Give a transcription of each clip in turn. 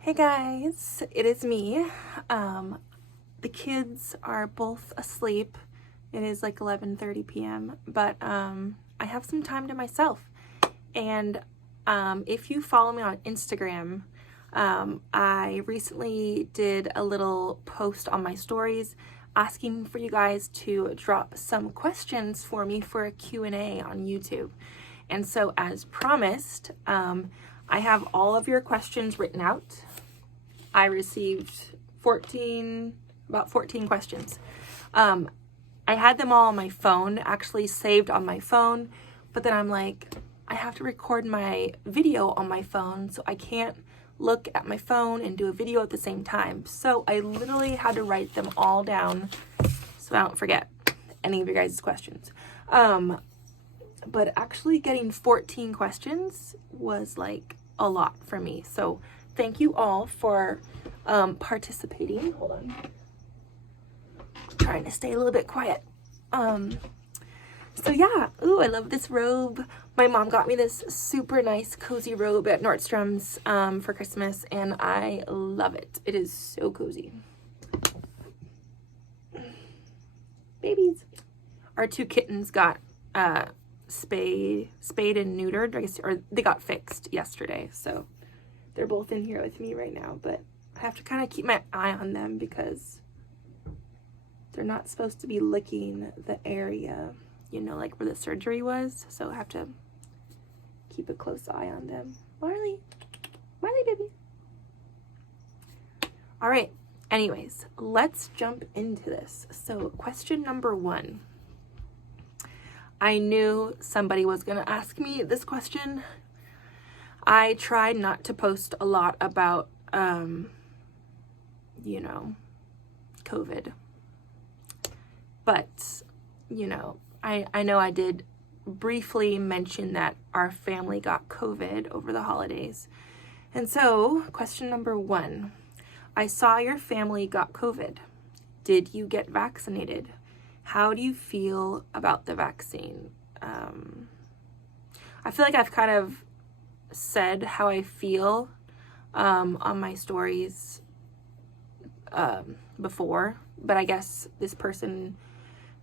Hey guys, it is me. The kids are both asleep. It is like 11:30 p.m., but I have some time to myself. And if you follow me on Instagram, I recently did a little post on my stories asking for you guys to drop some questions for me for a Q&A on YouTube. And so as promised, I have all of your questions written out. I received about 14 questions. I had them all on my phone, actually saved on my phone, but then I'm like, I have to record my video on my phone, so I can't look at my phone and do a video at the same time. So I literally had to write them all down so I don't forget any of your guys' questions. But actually getting 14 questions was like a lot for me. So thank you all for participating. Hold on. Trying to stay a little bit quiet. So yeah, ooh, I love this robe. My mom got me this super nice cozy robe at Nordstrom's for Christmas, and I love it. It is so cozy. Babies. Our two kittens got spayed and neutered, I guess, or they got fixed yesterday, so they're both in here with me right now, but I have to kind of keep my eye on them because they're not supposed to be licking the area, you know, like where the surgery was, so I have to keep a close eye on them. Marley, baby. All right, anyways, let's jump into this. So question number 1. I knew somebody was going to ask me this question. I tried not to post a lot about, you know, COVID. But, you know, I know I did briefly mention that our family got COVID over the holidays. And so, question number 1. I saw your family got COVID. Did you get vaccinated? How do you feel about the vaccine? I feel like I've kind of said how I feel on my stories before, but I guess this person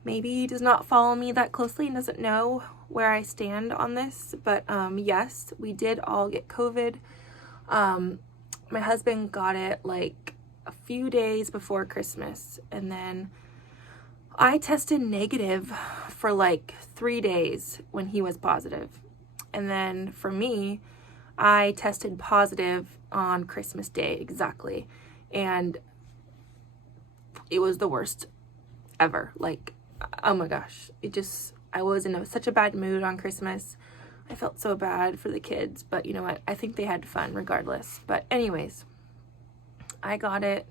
maybe does not follow me that closely and doesn't know where I stand on this. But yes, we did all get COVID. My husband got it like a few days before Christmas, and then I tested negative for like 3 days when he was positive. And then for me, I tested positive on Christmas Day exactly. And it was the worst ever. Like, oh my gosh. I was in such a bad mood on Christmas. I felt so bad for the kids, but you know what? I think they had fun regardless. But anyways, I got it.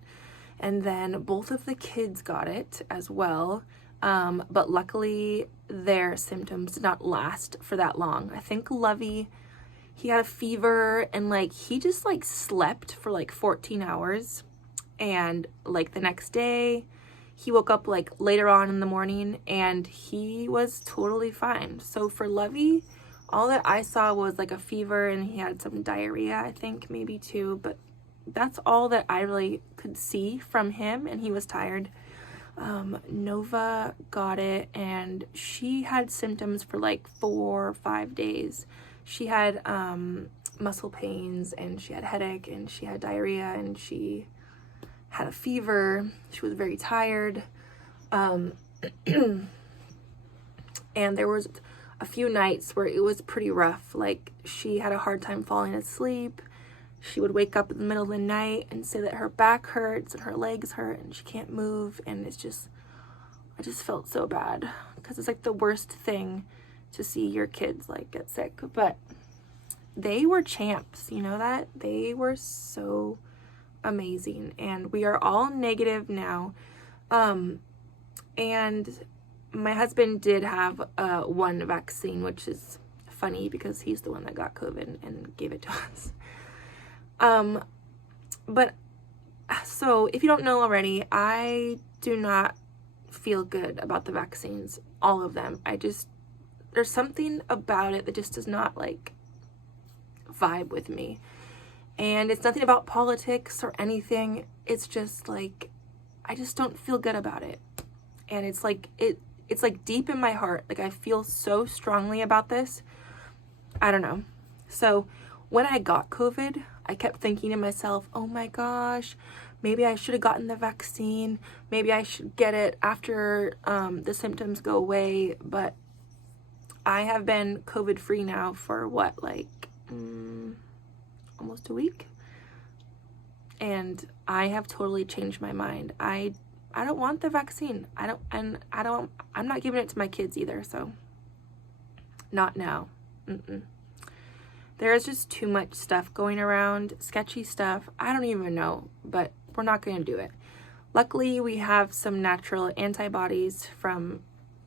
And then both of the kids got it as well. But luckily their symptoms did not last for that long. I think Lovey, he had a fever and like he just like slept for like 14 hours. And like the next day he woke up like later on in the morning and he was totally fine. So for Lovey, all that I saw was like a fever and he had some diarrhea, I think maybe too, but that's all that I really could see from him, and he was tired. Nova got it and she had symptoms for like 4 or 5 days. She had muscle pains and she had headache and she had diarrhea and she had a fever. She was very tired. And there was a few nights where it was pretty rough. Like she had a hard time falling asleep. She would wake up in the middle of the night and say that her back hurts and her legs hurt and she can't move. And I just felt so bad because it's like the worst thing to see your kids like get sick. But they were champs, you know that? They were so amazing. And we are all negative now. And my husband did have one vaccine, which is funny because he's the one that got COVID and gave it to us. But so if you don't know already, I do not feel good about the vaccines, all of them. There's something about it that just does not like vibe with me. And it's nothing about politics or anything. It's just like, I just don't feel good about it. And it's like, it's like deep in my heart. Like I feel so strongly about this. I don't know. So when I got COVID, I kept thinking to myself, oh my gosh, maybe I should have gotten the vaccine. Maybe I should get it after the symptoms go away. But I have been COVID free now for what, like almost a week? And I have totally changed my mind. I don't want the vaccine. I'm not giving it to my kids either, so not now. There is just too much stuff going around, sketchy stuff. I don't even know, but we're not going to do it. Luckily, we have some natural antibodies from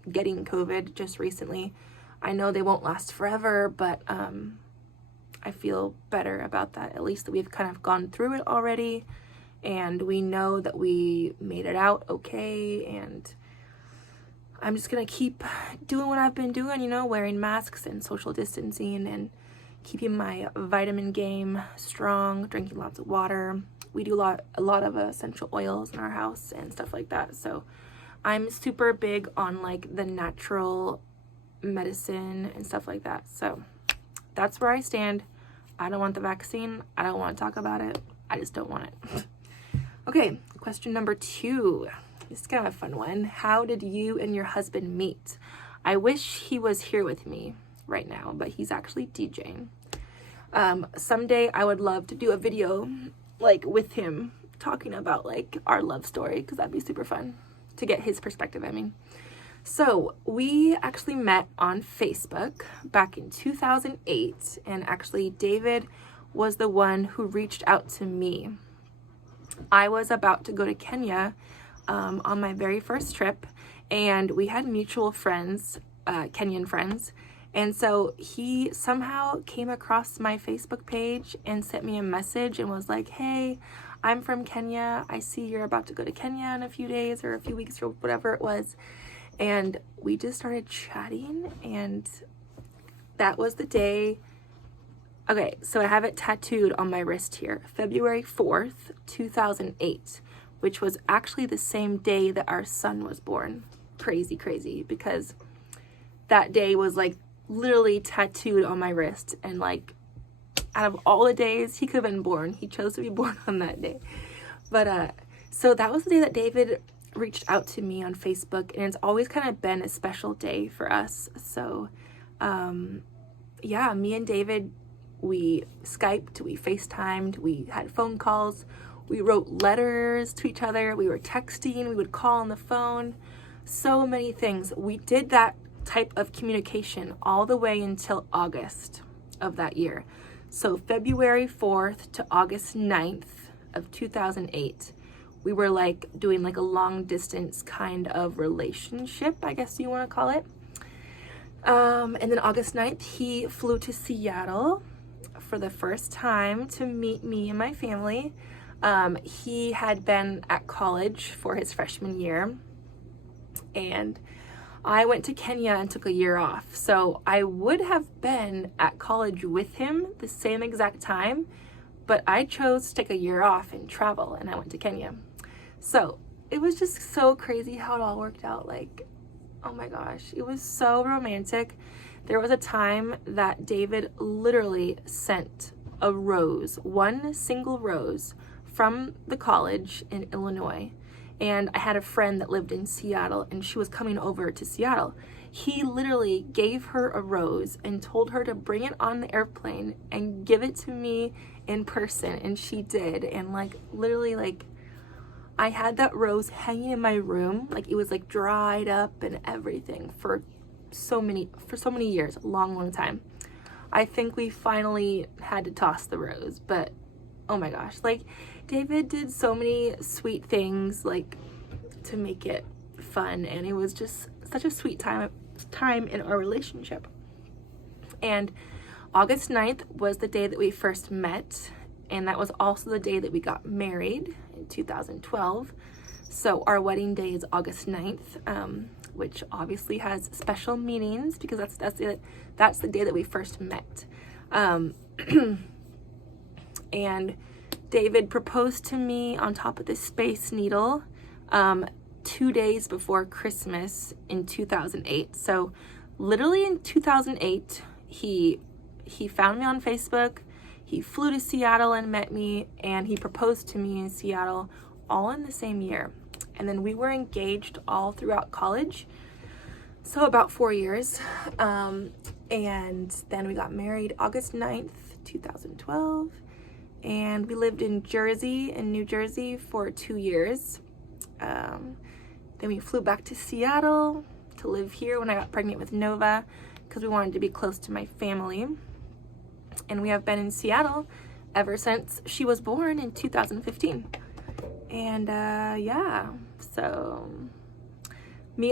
getting COVID just recently. I know they won't last forever, but I feel better about that. At least that we've kind of gone through it already, and we know that we made it out okay. And I'm just gonna keep doing what I've been doing, you know, wearing masks and social distancing and keeping my vitamin game strong, drinking lots of water. We do a lot of essential oils in our house and stuff like that. So I'm super big on like the natural medicine and stuff like that. So that's where I stand. I don't want the vaccine. I don't want to talk about it. I just don't want it. Okay, question number 2. This is kind of a fun one. How did you and your husband meet? I wish he was here with me right now, but he's actually DJing. Someday I would love to do a video like with him talking about like our love story, because that'd be super fun to get his perspective, I mean. So we actually met on Facebook back in 2008, and actually David was the one who reached out to me. I was about to go to Kenya on my very first trip, and we had mutual friends, Kenyan friends, and so he somehow came across my Facebook page and sent me a message and was like, hey, I'm from Kenya. I see you're about to go to Kenya in a few days or a few weeks or whatever it was. And we just started chatting, and that was the day. Okay, so I have it tattooed on my wrist here, February 4th, 2008, which was actually the same day that our son was born. Crazy, because that day was like literally tattooed on my wrist, and like out of all the days he could have been born, he chose to be born on that day. But so that was the day that David reached out to me on Facebook, and it's always kind of been a special day for us. So yeah, me and David, we Skyped, we FaceTimed, we had phone calls, we wrote letters to each other, we were texting, we would call on the phone, so many things. We did that type of communication all the way until August of that year. So February 4th to August 9th of 2008, we were like doing like a long distance kind of relationship, I guess you want to call it. And then August 9th, he flew to Seattle for the first time to meet me and my family. He had been at college for his freshman year, and I went to Kenya and took a year off. So I would have been at college with him the same exact time, but I chose to take a year off and travel, and I went to Kenya. So it was just so crazy how it all worked out. Like, oh my gosh, it was so romantic. There was a time that David literally sent a rose, one single rose, from the college in Illinois. And I had a friend that lived in Seattle, and she was coming over to Seattle. He literally gave her a rose and told her to bring it on the airplane and give it to me in person, and she did. And like literally, like, I had that rose hanging in my room, like it was like dried up and everything for so many years, a long time. I think we finally had to toss the rose, but oh my gosh, like David did so many sweet things like to make it fun, and it was just such a sweet time in our relationship. And August 9th was the day that we first met, and that was also the day that we got married in 2012. So our wedding day is August 9th, which obviously has special meanings because that's the day that we first met. and David proposed to me on top of this Space Needle 2 days before Christmas in 2008. So literally in 2008, he found me on Facebook, he flew to Seattle and met me, and he proposed to me in Seattle all in the same year. And then we were engaged all throughout college, so about 4 years. And then we got married August 9th, 2012. And we lived in New Jersey for 2 years. Then we flew back to Seattle to live here when I got pregnant with Nova, because we wanted to be close to my family. And we have been in Seattle ever since she was born in 2015. And yeah, so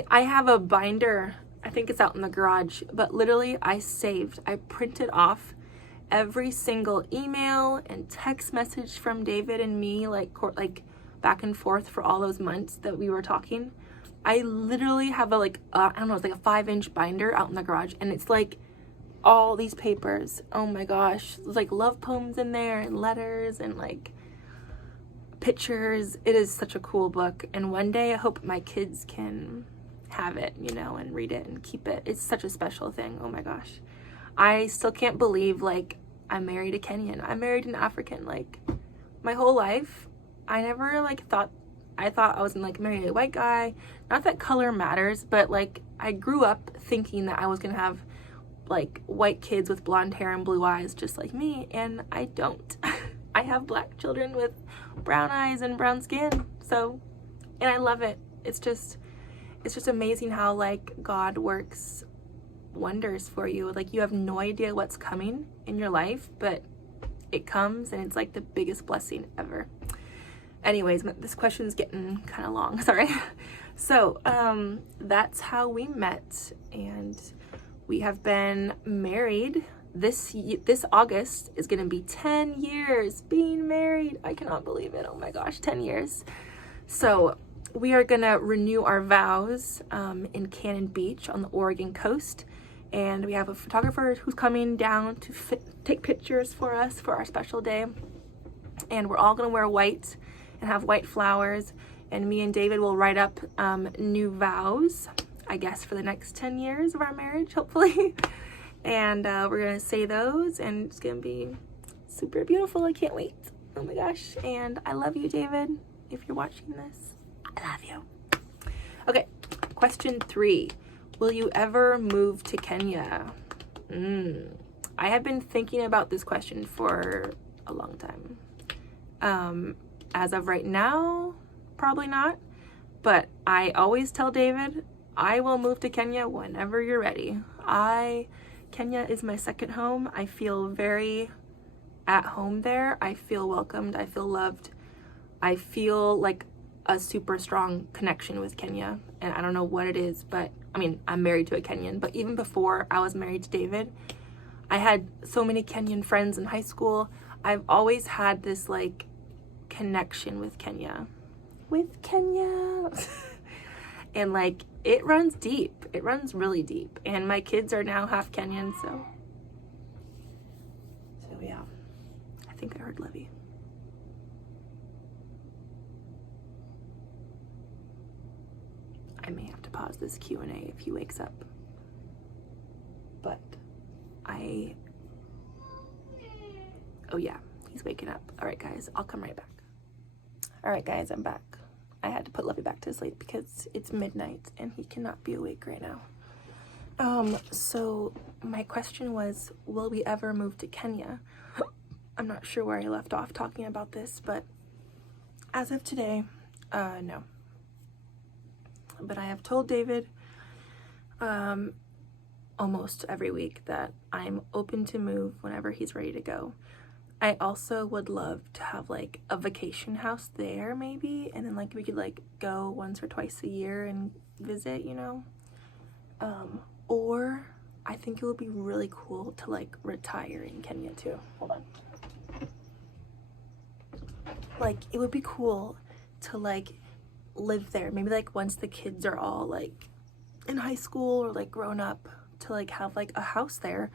I have a binder, I think it's out in the garage, but literally I printed off every single email and text message from David and me, like back and forth for all those months that we were talking. I literally have a I don't know, it's like a 5-inch binder out in the garage, and it's like all these papers. Oh my gosh, there's like love poems in there and letters and like pictures. It is such a cool book, and one day I hope my kids can have it, you know, and read it and keep it. It's such a special thing. Oh my gosh, I still can't believe like I married a Kenyan. I married an African. Like my whole life I never like thought I was gonna like marry a white guy. Not that color matters, but like I grew up thinking that I was gonna have like white kids with blonde hair and blue eyes just like me, and I don't. I have black children with brown eyes and brown skin. So, and I love it. It's just amazing how like God works wonders for you. Like you have no idea what's coming in your life, but it comes, and it's like the biggest blessing ever. Anyways, this question's getting kind of long, sorry. So that's how we met, and we have been married. This August is gonna be 10 years being married. I cannot believe it. Oh my gosh, 10 years. So we are gonna renew our vows in Cannon Beach on the Oregon coast, and we have a photographer who's coming down to take pictures for us for our special day. And we're all gonna wear white and have white flowers, and me and David will write up new vows, I guess, for the next 10 years of our marriage, hopefully. And we're gonna say those, and it's gonna be super beautiful. I can't wait. Oh my gosh. And I love you, David, if you're watching this. I love you. Okay, question 3. Will you ever move to Kenya? I have been thinking about this question for a long time. As of right now, probably not, but I always tell David, I will move to Kenya whenever you're ready. Kenya is my second home. I feel very at home there. I feel welcomed. I feel loved. I feel like a super strong connection with Kenya, and I don't know what it is, but I mean, I'm married to a Kenyan, but even before I was married to David, I had so many Kenyan friends in high school. I've always had this like connection with Kenya. And like it runs deep. It runs really deep. And my kids are now half Kenyan, so yeah. I think I heard Levy. I may have to pause this Q&A if he wakes up. But oh yeah, he's waking up. All right, guys, I'll come right back. All right, guys, I'm back. I had to put Levy back to sleep because it's midnight and he cannot be awake right now. So my question was, will we ever move to Kenya? I'm not sure where I left off talking about this, but as of today, no. But I have told David almost every week that I'm open to move whenever he's ready to go. I also would love to have like a vacation house there maybe, and then like we could like go once or twice a year and visit, you know. Or I think it would be really cool to like retire in Kenya too. Hold on. Like it would be cool to like live there, maybe like once the kids are all like in high school or like grown up, to like have like a house there,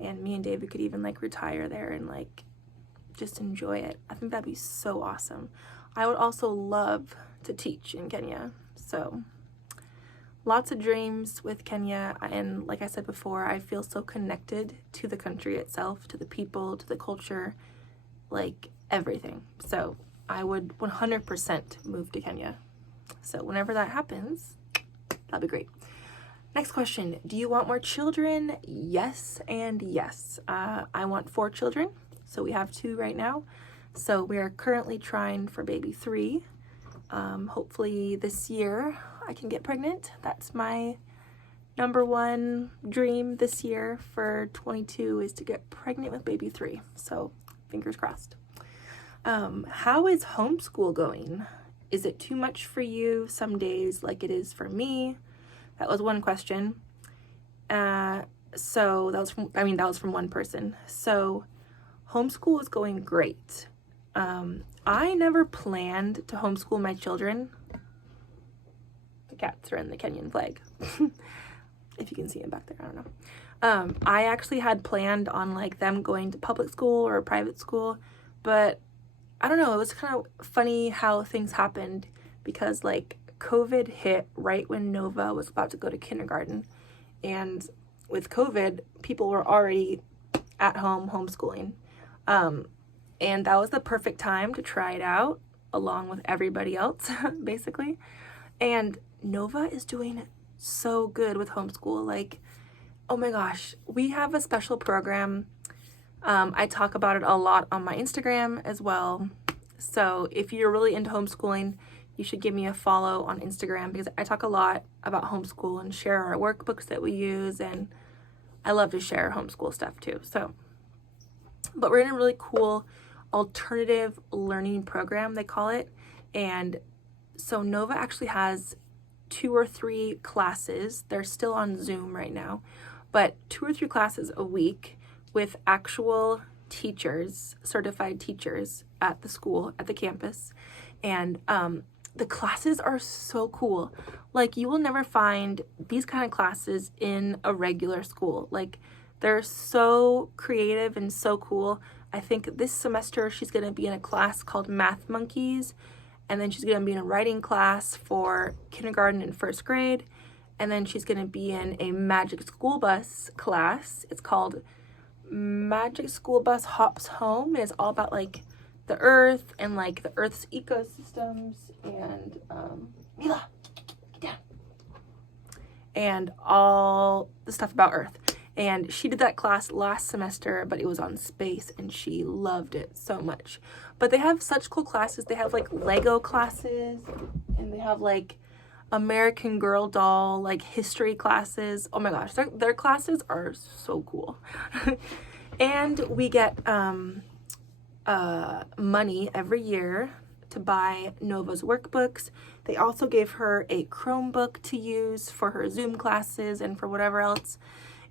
and me and David could even like retire there and like just enjoy it. I think that'd be so awesome. I would also love to teach in Kenya. So lots of dreams with Kenya, and like I said before, I feel so connected to the country itself, to the people, to the culture, like everything. So I would 100% move to Kenya. So whenever that happens, that'd be great. Next question. Do you want more children? Yes and yes. I want 4 children. So we have 2 right now. So we are currently trying for baby 3. Hopefully this year I can get pregnant. That's my number one dream this year for 22, is to get pregnant with baby 3. So fingers crossed. How is homeschool going? Is it too much for you some days like it is for me? That was one question. So that was from one person. So homeschool is going great. I never planned to homeschool my children. The cats are in the Kenyan flag. If you can see them back there, I don't know. I actually had planned on like them going to public school or private school, but I don't know, it was kind of funny how things happened, because like COVID hit right when Nova was about to go to kindergarten, and with COVID, people were already at home homeschooling. And that was the perfect time to try it out along with everybody else, basically. And Nova is doing so good with homeschool. Like, oh my gosh, we have a special program. I talk about it a lot on my Instagram as well. So if you're really into homeschooling, you should give me a follow on Instagram, because I talk a lot about homeschool and share our workbooks that we use, and I love to share homeschool stuff too. So, but we're in a really cool alternative learning program, they call it. And so Nova actually has 2 or 3 classes. They're still on Zoom right now, but 2 or 3 classes a week with actual teachers, certified teachers at the school, at the campus. And the classes are so cool. Like, you will never find these kind of classes in a regular school. Like, they're so creative and so cool. I think this semester she's going to be in a class called Math Monkeys, and then she's going to be in a writing class for kindergarten and first grade, and then she's going to be in a Magic School Bus class. It's called Magic School Bus Hops Home, and it's all about like the earth and like the earth's ecosystems and Mila, get down, and all the stuff about earth. And she did that class last semester, but it was on space, and she loved it so much. But they have such cool classes. They have like Lego classes, and they have like American Girl doll, like history classes. Oh my gosh, their classes are so cool. And we get money every year to buy Nova's workbooks. They also gave her a Chromebook to use for her Zoom classes and for whatever else.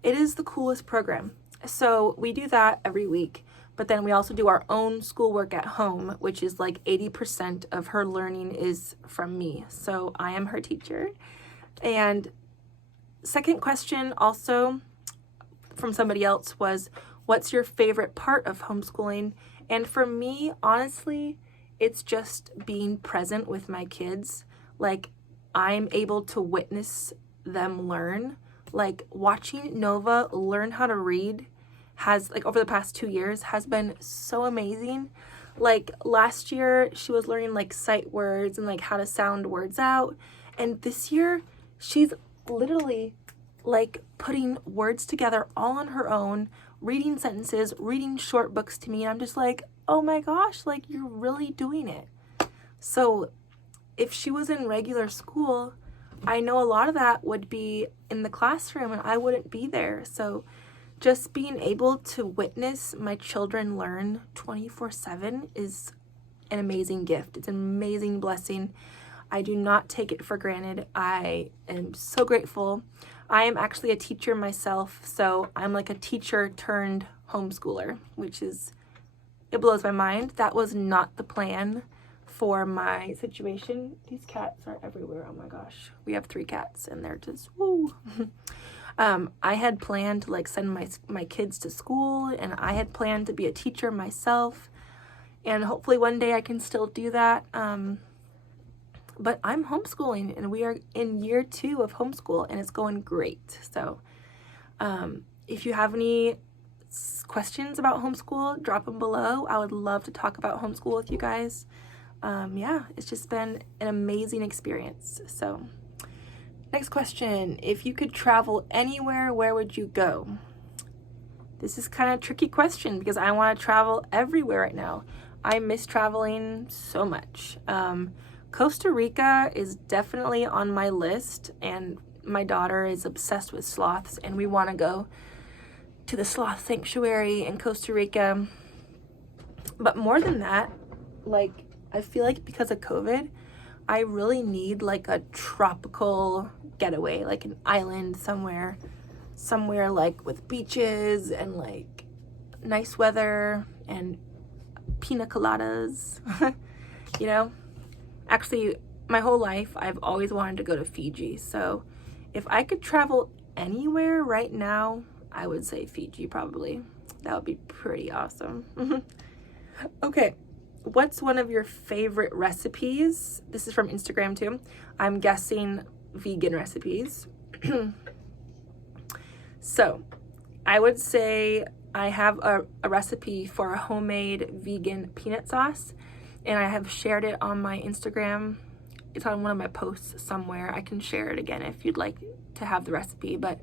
It is the coolest program. So we do that every week, but then we also do our own schoolwork at home, which is like 80% of her learning is from me. So I am her teacher. And second question also from somebody else was, what's your favorite part of homeschooling? And for me, honestly, it's just being present with my kids. Like, I'm able to witness them learn. Like, watching Nova learn how to read has, like, over the past 2 years has been so amazing. Like, last year she was learning like sight words and like how to sound words out, and this year she's literally like putting words together all on her own, reading sentences, reading short books to me, and I'm just like, oh my gosh, like, you're really doing it. So if she was in regular school, I know a lot of that would be in the classroom and I wouldn't be there. So just being able to witness my children learn 24/7 is an amazing gift. It's an amazing blessing. I do not take it for granted. I am so grateful. I am actually a teacher myself, so I'm like a teacher turned homeschooler, which is, it blows my mind. That was not the plan for my situation. These cats are everywhere. Oh my gosh. We have 3 cats and they're just woo. I had planned to like send my kids to school, and I had planned to be a teacher myself. and hopefully one day I can still do that. But I'm homeschooling, and we are in year 2 of homeschool, and it's going great. So if you have any questions about homeschool, drop them below. I would love to talk about homeschool with you guys. Yeah, it's just been an amazing experience. So next question, if you could travel anywhere, where would you go? This is kind of a tricky question because I want to travel everywhere right now. I miss traveling so much. Costa Rica is definitely on my list, and my daughter is obsessed with sloths, and we want to go to the sloth sanctuary in Costa Rica. But more than that, like, I feel like because of COVID, I really need like a tropical getaway, like an island somewhere like with beaches and like nice weather and pina coladas. You know, actually my whole life I've always wanted to go to Fiji, so if I could travel anywhere right now, I would say Fiji probably. That would be pretty awesome. Okay, what's one of your favorite recipes? This is from Instagram too. I'm guessing vegan recipes. So I would say I have a recipe for a homemade vegan peanut sauce, and I have shared it on my Instagram. It's on one of my posts somewhere. I can share it again if you'd like to have the recipe, but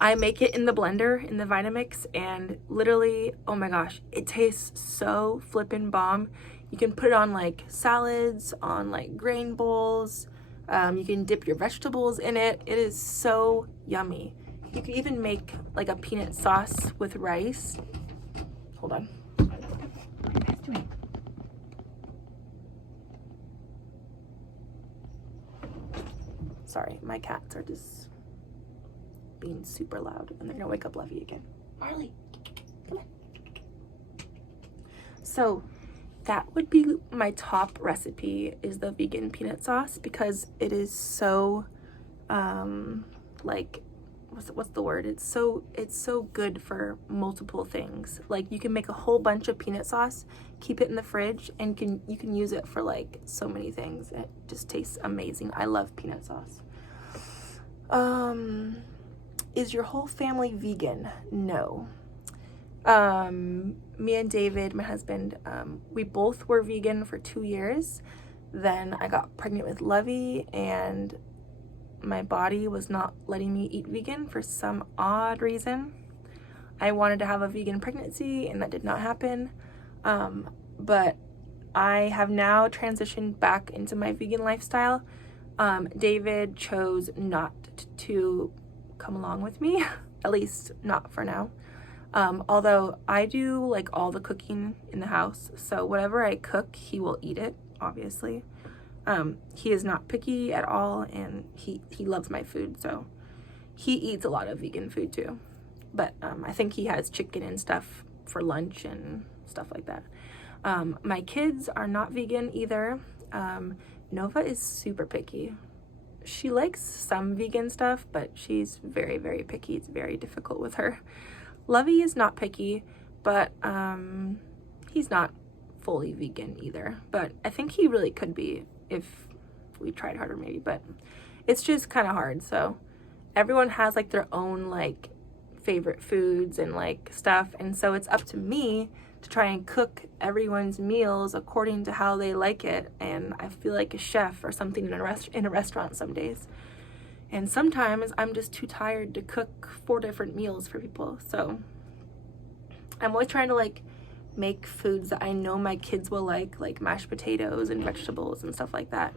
I make it in the blender, in the Vitamix, and literally, oh my gosh, it tastes so flippin' bomb. You can put it on like salads, on like grain bowls. You can dip your vegetables in it. It is so yummy. You can even make like a peanut sauce with rice. Hold on. Sorry, my cats are just being super loud, and they're gonna wake up Lovey again. Marley, come on. So that would be my top recipe, is the vegan peanut sauce, because it is so like, what's the word? It's so good for multiple things. Like, you can make a whole bunch of peanut sauce, keep it in the fridge, and you can use it for like so many things. It just tastes amazing. I love peanut sauce. Is your whole family vegan? No. Me and David, my husband, we both were vegan for 2 years. Then I got pregnant with Lovey, and my body was not letting me eat vegan for some odd reason. I wanted to have a vegan pregnancy, and that did not happen. But I have now transitioned back into my vegan lifestyle. David chose not to come along with me, at least not for now. Although I do like all the cooking in the house, so whatever I cook, he will eat it, obviously. He is not picky at all, and he loves my food, so he eats a lot of vegan food too. But I think he has chicken and stuff for lunch and stuff like that. My kids are not vegan either. Nova is super picky. She likes some vegan stuff, but she's very, very picky. It's very difficult with her. Lovey is not picky, but he's not fully vegan either. But I think he really could be if we tried harder maybe, but it's just kind of hard. So everyone has like their own like favorite foods and like stuff, and so it's up to me to try and cook everyone's meals according to how they like it. And I feel like a chef or something in a restaurant some days, and sometimes I'm just too tired to cook 4 different meals for people. So I'm always trying to like make foods that I know my kids will like mashed potatoes and vegetables and stuff like that.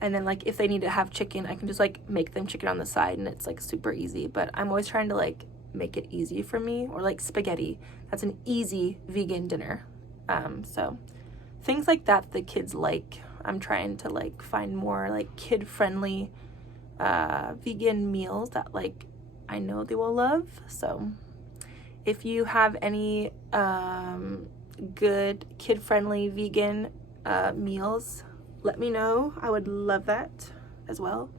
And then like if they need to have chicken, I can just like make them chicken on the side, and it's like super easy. But I'm always trying to like make it easy for me. Or like spaghetti, that's an easy vegan dinner. So things like that the kids like, I'm trying to like find more like kid-friendly vegan meals that like I know they will love. So if you have any good kid-friendly vegan meals, let me know. I would love that as well.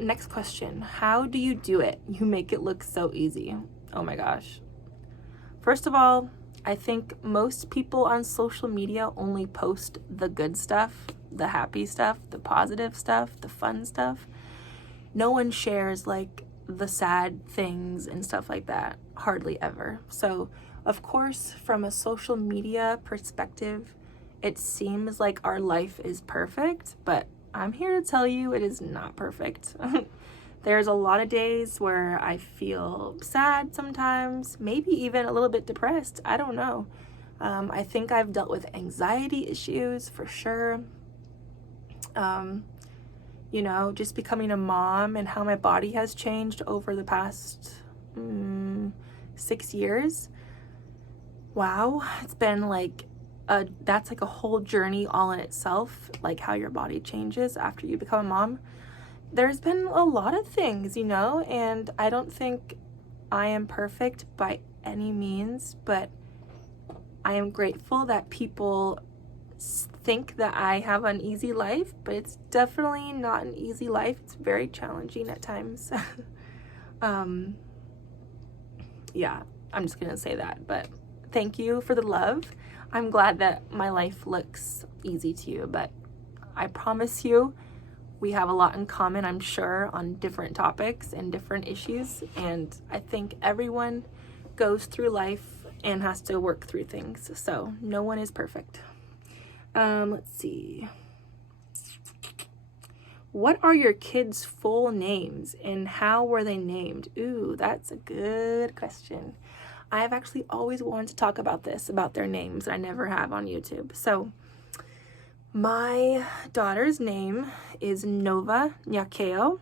Next question. How do you do it? You make it look so easy. Oh my gosh. First of all, I think most people on social media only post the good stuff, the happy stuff, the positive stuff, the fun stuff. No one shares like the sad things and stuff like that, hardly ever. So of course, from a social media perspective, it seems like our life is perfect, but I'm here to tell you it is not perfect. There's a lot of days where I feel sad sometimes, maybe even a little bit depressed. I don't know. I think I've dealt with anxiety issues for sure. Just becoming a mom and how my body has changed over the past 6 years. Wow, it's been that's like a whole journey all in itself, like how your body changes after you become a mom. There's been a lot of things, and I don't think I am perfect by any means, but I am grateful that people think that I have an easy life, but it's definitely not an easy life. It's very challenging at times. Yeah, I'm just gonna say that, but thank you for the love. I'm glad that my life looks easy to you, but I promise you, we have a lot in common, I'm sure, on different topics and different issues, and I think everyone goes through life and has to work through things, so no one is perfect. Let's see. What are your kids' full names and how were they named? Ooh, that's a good question. I have actually always wanted to talk about this, about their names. I never have on YouTube. So my daughter's name is Nova Nyakio,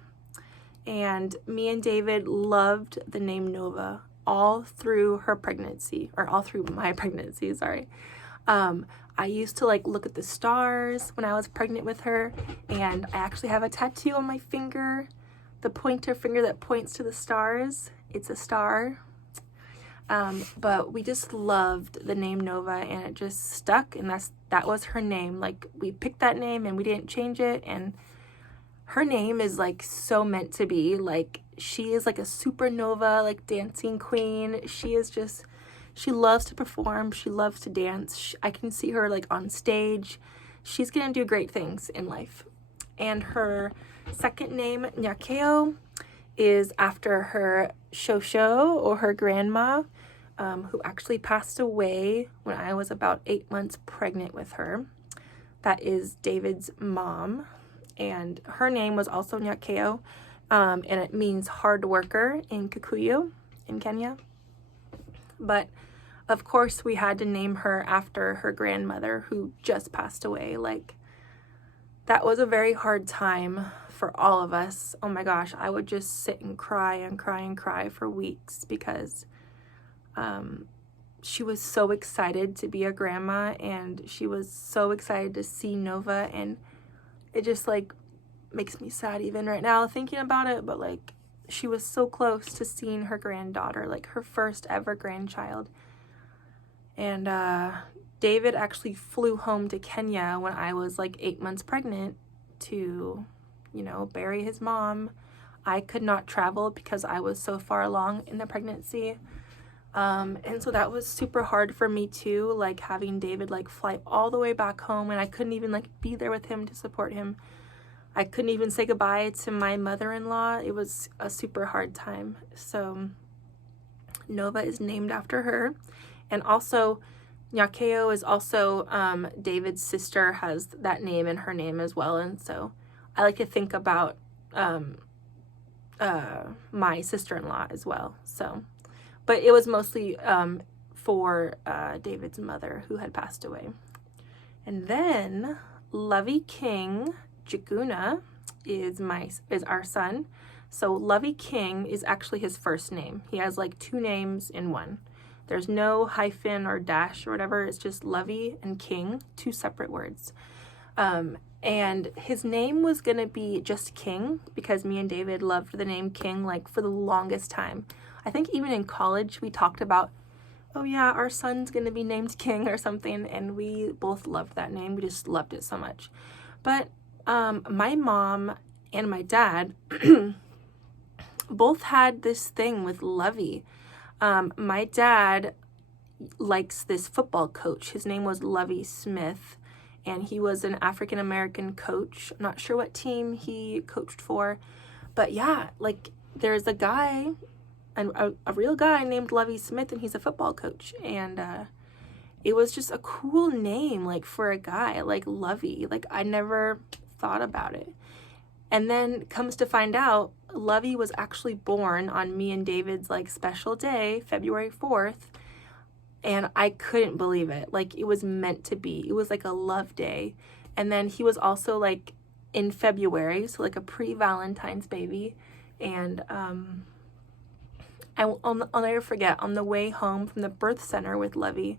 and me and David loved the name Nova all through her pregnancy, or all through my pregnancy, sorry. I used to look at the stars when I was pregnant with her, and I actually have a tattoo on my finger, the pointer finger that points to the stars. It's a star. But we just loved the name Nova, and it just stuck, and that was her name. We picked that name and we didn't change it, and her name is so meant to be. She is a supernova, dancing queen. She loves to perform. She loves to dance. I can see her on stage. She's gonna do great things in life. And her second name, Nyakio, is after her shosho, or her grandma, who actually passed away when I was about 8 months pregnant with her. That is David's mom, and her name was also Nyakio, and it means hard worker in Kikuyu in Kenya. But of course we had to name her after her grandmother, who just passed away. That was a very hard time for all of us. Oh my gosh, I would just sit and cry and cry and cry for weeks because she was so excited to be a grandma, and she was so excited to see Nova, and it just makes me sad even right now thinking about it. But she was so close to seeing her granddaughter, her first ever grandchild. And David actually flew home to Kenya when I was 8 months pregnant to bury his mom. I could not travel because I was so far along in the pregnancy. And so that was super hard for me too, having David fly all the way back home, and I couldn't even be there with him to support him. I couldn't even say goodbye to my mother-in-law. It was a super hard time. So Nova is named after her. And also Nyakio is also David's sister, has that name in her name as well. And so I like to think about my sister-in-law as well. So, but it was mostly for David's mother, who had passed away. And then Lovey King Jaguna is our son. So Lovey King is actually his first name. He has 2 names in one. There's no hyphen or dash or whatever. It's just Lovey and King, 2 separate words. And his name was gonna be just King because me and David loved the name King for the longest time. I think even in college we talked about, oh yeah, our son's gonna be named King or something, and we both loved that name. We just loved it so much. But my mom and my dad both had this thing with Lovey. My dad likes this football coach. His name was Lovie Smith, and he was an African-American coach. I'm not sure what team he coached for, but yeah, like there's a guy, a real guy named Lovie Smith, and he's a football coach, and it was just a cool name, like for a guy, like Lovie. Like I never thought about it. And then comes to find out, Lovie was actually born on me and David's like special day, February 4th. And I couldn't believe it. Like it was meant to be. It was like a love day. And then he was also like in February, so like a pre-Valentine's baby. And I'll never forget, on the way home from the birth center with Lovie,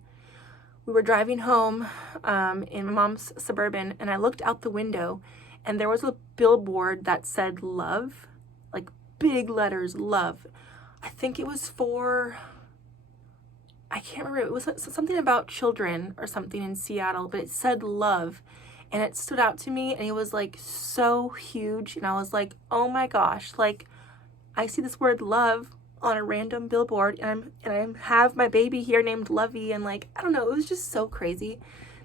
we were driving home in my mom's Suburban, and I looked out the window, and there was a billboard that said love, like big letters, love. I think it was for, I can't remember, it was something about children or something in Seattle, but it said love, and it stood out to me, and it was like so huge, and I was like, oh my gosh, like I see this word love on a random billboard, and I have my baby here named Lovie, and like, I don't know, it was just so crazy.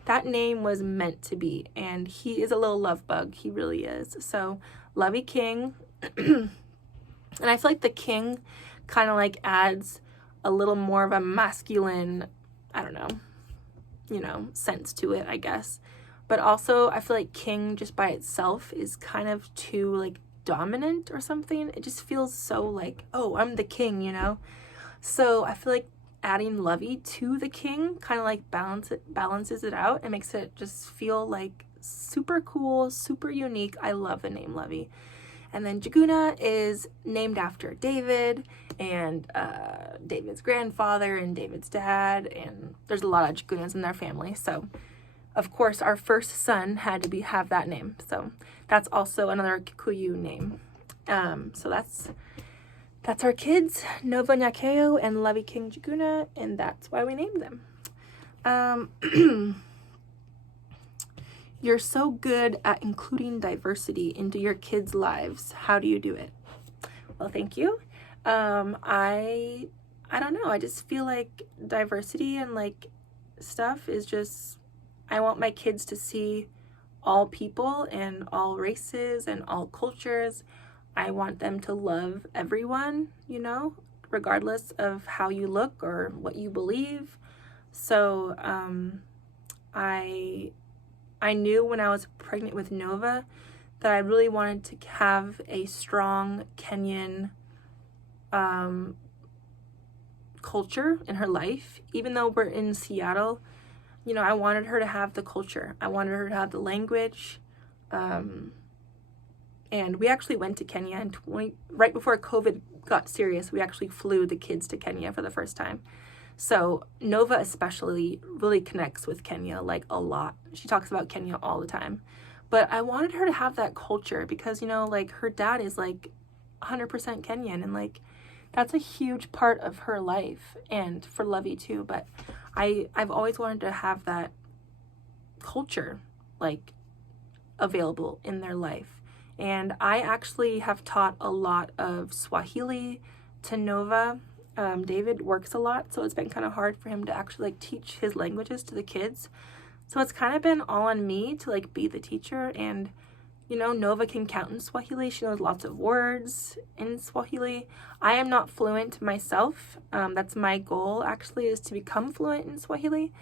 That name was meant to be, and he is a little love bug. He really is. So Lovie King, and I feel like the King kind of like adds a little more of a masculine, I don't know, sense to it, I guess. But also I feel like King just by itself is kind of too like dominant or something. It just feels so like, oh, I'm the king, So I feel like adding Lovie to the King kind of like balances it out and makes it just feel like super cool, super unique. I love the name Lovie. And then Jaguna is named after David and David's grandfather and David's dad, and there's a lot of Jagunas in their family. So of course our first son had to have that name. So that's also another Kikuyu name. So that's our kids, Nova Nyakio and Lovie King Jaguna, and that's why we named them. You're so good at including diversity into your kids' lives. How do you do it? Well, thank you. I don't know. I just feel like diversity and like stuff is just, I want my kids to see all people and all races and all cultures. I want them to love everyone, regardless of how you look or what you believe. So I knew when I was pregnant with Nova that I really wanted to have a strong Kenyan culture in her life. Even though we're in Seattle, I wanted her to have the culture. I wanted her to have the language. And we actually went to Kenya, and right before COVID got serious, we actually flew the kids to Kenya for the first time. So Nova especially really connects with Kenya like a lot. She talks about Kenya all the time. But I wanted her to have that culture because, like her dad is like 100% Kenyan, and like that's a huge part of her life, and for Lovie too. But I've always wanted to have that culture like available in their life. And I actually have taught a lot of Swahili to Nova. David works a lot, so it's been kind of hard for him to actually like teach his languages to the kids. So it's kind of been all on me to like be the teacher. And Nova can count in Swahili. She knows lots of words in Swahili. I am not fluent myself. That's my goal actually, is to become fluent in Swahili.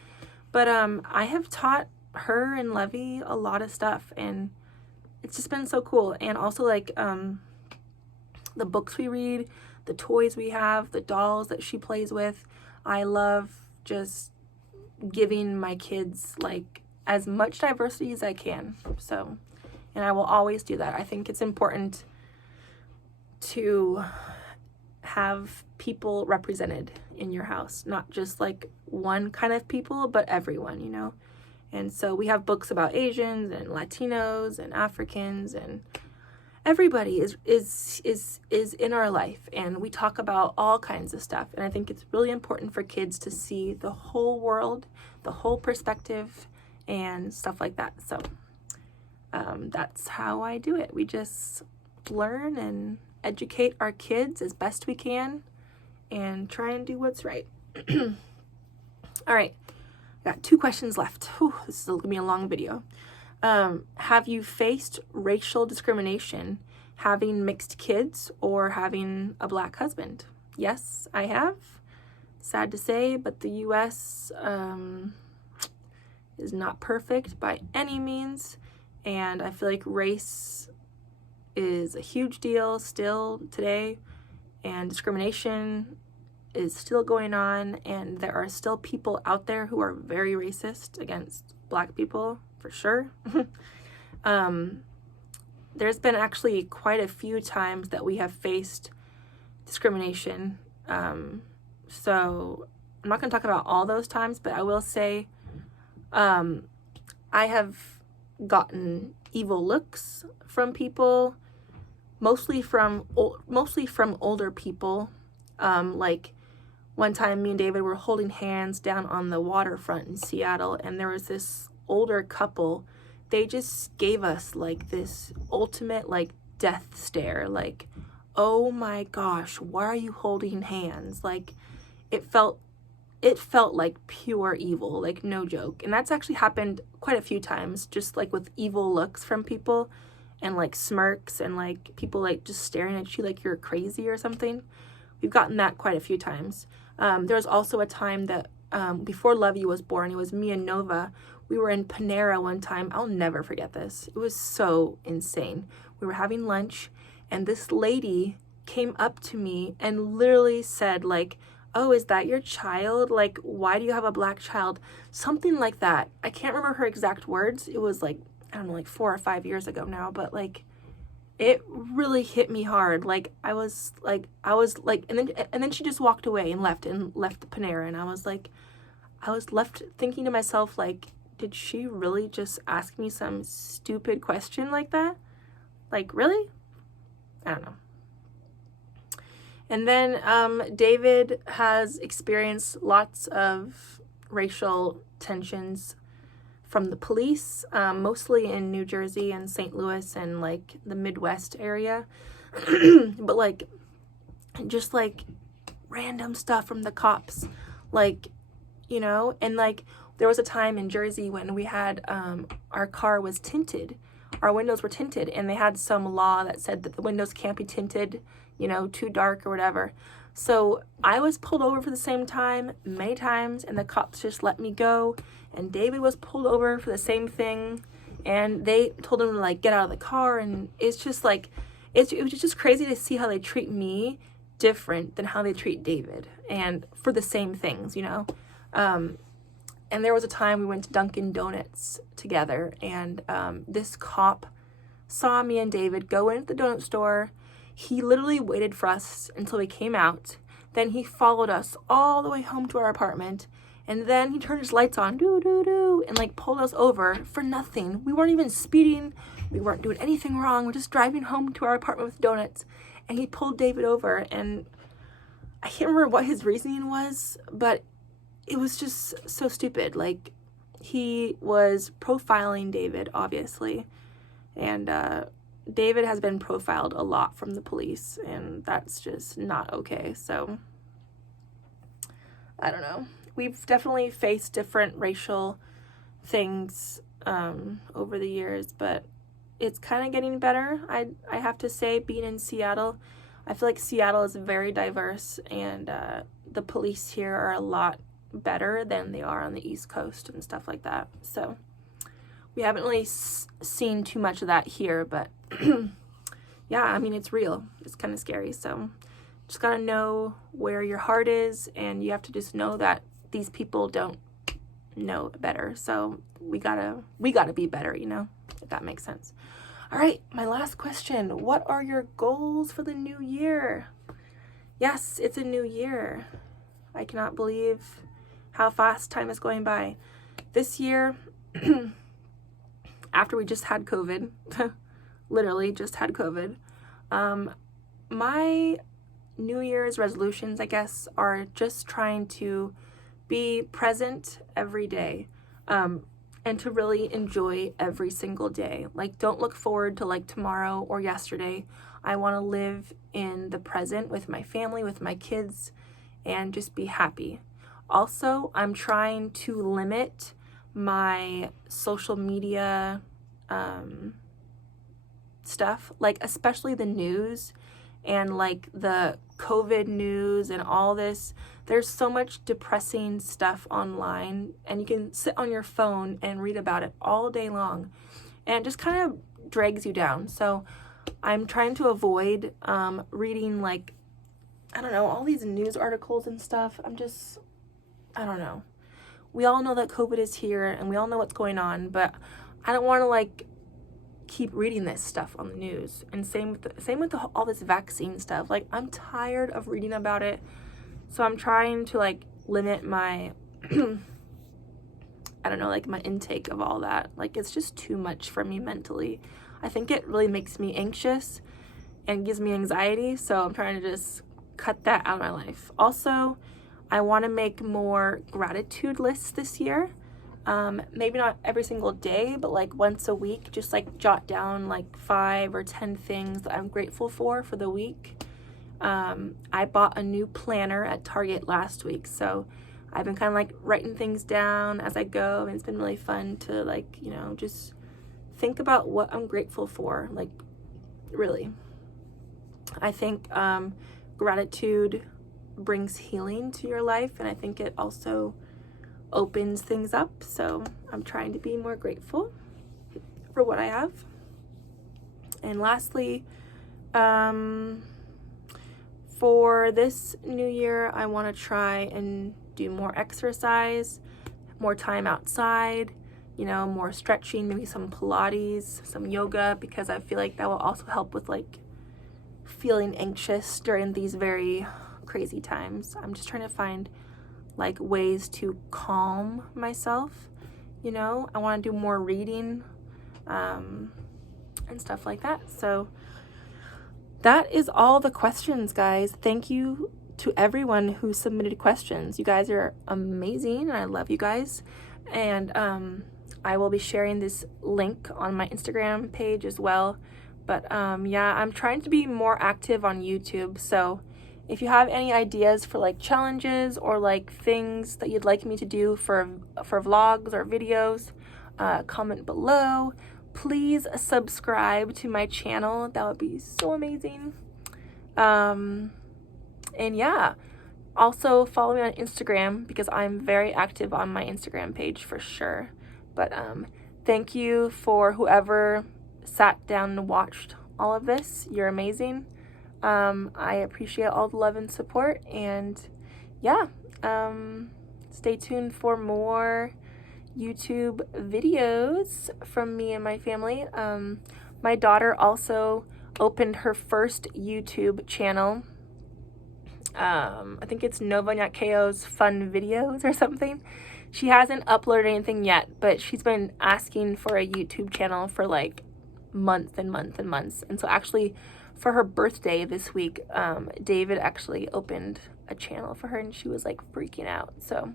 But I have taught her and Lovie a lot of stuff, and it's just been so cool. And also like the books we read, the toys we have, the dolls that she plays with. I love just giving my kids like as much diversity as I can. So, and I will always do that. I think it's important to have people represented in your house, not just like one kind of people, but everyone, And so we have books about Asians and Latinos and Africans, and everybody is in our life, and we talk about all kinds of stuff. And I think it's really important for kids to see the whole world, the whole perspective, and stuff like that. So that's how I do it. We just learn and educate our kids as best we can and try and do what's right. All right, got 2 questions left. Whew, this is going to be a long video. Have you faced racial discrimination having mixed kids or having a black husband? Yes, I have. Sad to say, but the U.S. Is not perfect by any means, and I feel like race is a huge deal still today, and discrimination is still going on, and there are still people out there who are very racist against black people, for sure. There's been actually quite a few times that we have faced discrimination. So I'm not going to talk about all those times, but I will say I have gotten evil looks from people, mostly from older people. Like one time me and David were holding hands down on the waterfront in Seattle, and there was this older couple. They just gave us like this ultimate like death stare, like, oh my gosh, why are you holding hands? Like it felt like pure evil, like no joke. And that's actually happened quite a few times, just like with evil looks from people and like smirks and like people like just staring at you like you're crazy or something. We've gotten that quite a few times. There was also a time that before Lovey was born, it was me and Nova. We were in Panera one time. I'll never forget this. It was so insane. We were having lunch, and this lady came up to me and literally said like, oh, is that your child? Like, why do you have a black child? Something like that. I can't remember her exact words. It was like, I don't know, like 4 or 5 years ago now, but like it really hit me hard. Like I was like, and then she just walked away and left the Panera, and I was left thinking to myself, like, did she really just ask me some stupid question like that? Like, really? I don't know. And then David has experienced lots of racial tensions from the police, mostly in New Jersey and St. Louis and like the Midwest area. But like just like random stuff from the cops, like, you know. And like there was a time in Jersey when we had our car was tinted, our windows were tinted, and they had some law that said that the windows can't be tinted, you know, too dark or whatever. So I was pulled over for the same time many times, and the cops just let me go. And David was pulled over for the same thing, and they told him to like get out of the car. And it's just like it was just crazy to see how they treat me different than how they treat David, and for the same things, you know. And there was a time we went to Dunkin' Donuts together, and this cop saw me and David go into the donut store. He literally waited for us until we came out. Then he followed us all the way home to our apartment, and then he turned his lights on, and like pulled us over for nothing. We weren't even speeding. We weren't doing anything wrong. We're just driving home to our apartment with donuts, and he pulled David over, and I can't remember what his reasoning was, but it was just so stupid. Like, he was profiling David, obviously, and David has been profiled a lot from the police, and that's just not okay. So I don't know. We've definitely faced different racial things over the years, but it's kind of getting better. I have to say, being in Seattle, I feel like Seattle is very diverse, and the police here are a lot better than they are on the East Coast and stuff like that. So we haven't really seen too much of that here, but yeah, I mean, it's real. It's kind of scary. So just gotta know where your heart is, and you have to just know that these people don't know better. So we gotta be better, you know, if that makes sense. All right, my last question. What are your goals for the new year? Yes, it's a new year. I cannot believe how fast time is going by. This year, after we just had COVID, literally just had COVID, my New Year's resolutions, I guess, are just trying to be present every day, and to really enjoy every single day. Like, don't look forward to like tomorrow or yesterday. I want to live in the present with my family, with my kids, and just be happy. Also, I'm trying to limit my social media stuff, like especially the news and like the COVID news and all this. There's so much depressing stuff online, and you can sit on your phone and read about it all day long, and it just kind of drags you down. So I'm trying to avoid reading, like, I don't know, all these news articles and stuff. I don't know. We all know that COVID is here and we all know what's going on, but I don't want to like keep reading this stuff on the news. And same with all this vaccine stuff. Like, I'm tired of reading about it. So I'm trying to like limit my I don't know, like my intake of all that. Like, it's just too much for me mentally. I think it really makes me anxious and gives me anxiety. So I'm trying to just cut that out of my life. Also, I want to make more gratitude lists this year. Maybe not every single day, but like once a week, just like jot down like 5 or 10 things that I'm grateful for the week. I bought a new planner at Target last week, so I've been kind of like writing things down as I go, and it's been really fun to like, you know, just think about what I'm grateful for. Like, really, I think gratitude brings healing to your life, and I think it also opens things up. So I'm trying to be more grateful for what I have. And lastly, for this new year, I want to try and do more exercise, more time outside, you know, more stretching, maybe some Pilates, some yoga, because I feel like that will also help with like feeling anxious during these very crazy times. I'm just trying to find like ways to calm myself, you know. I want to do more reading and stuff like that. So that is all the questions, guys. Thank you to everyone who submitted questions. You guys are amazing, and I love you guys. And I will be sharing this link on my Instagram page as well. But yeah, I'm trying to be more active on YouTube. So if you have any ideas for like challenges or like things that you'd like me to do for vlogs or videos, comment below. Please subscribe to my channel. That would be so amazing. And yeah, also follow me on Instagram, because I'm very active on my Instagram page for sure. But thank you for whoever sat down and watched all of this. You're amazing. I appreciate all the love and support, and yeah, stay tuned for more YouTube videos from me and my family. My daughter also opened her first YouTube channel. I think it's Nyakio's Fun Videos or something. She hasn't uploaded anything yet, but she's been asking for a YouTube channel for like months and months and months. And so actually for her birthday this week, David actually opened a channel for her, and she was like freaking out. So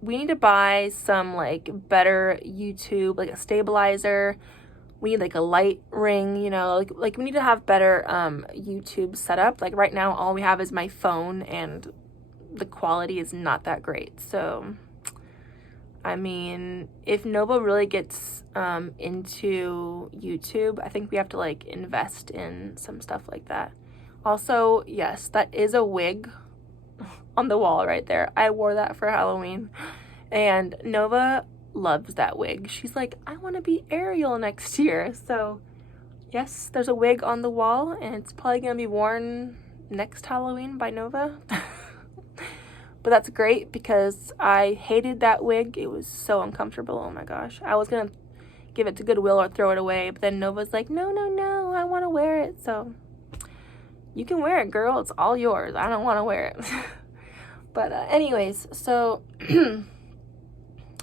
we need to buy some like better YouTube, like a stabilizer. We need like a light ring, you know, like we need to have better YouTube setup. Like right now, all we have is my phone, and the quality is not that great. So, I mean, if Nova really gets into YouTube, I think we have to like invest in some stuff like that. Also, yes, that is a wig on the wall right there. I wore that for Halloween, and Nova loves that wig. She's like, I want to be Ariel next year. So yes, there's a wig on the wall, and it's probably gonna be worn next Halloween by Nova. But that's great, because I hated that wig. It was so uncomfortable. Oh my gosh, I was gonna give it to Goodwill or throw it away, but then Nova's like, no, I want to wear it. So you can wear it, girl. It's all yours. I don't want to wear it. But anyways, so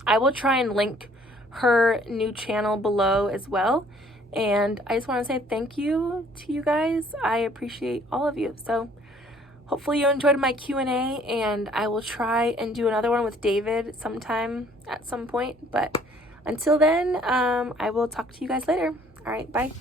I will try and link her new channel below as well. And I just want to say thank you to you guys. I appreciate all of you. So hopefully you enjoyed my Q&A, and I will try and do another one with David sometime at some point. But until then, I will talk to you guys later. All right, bye.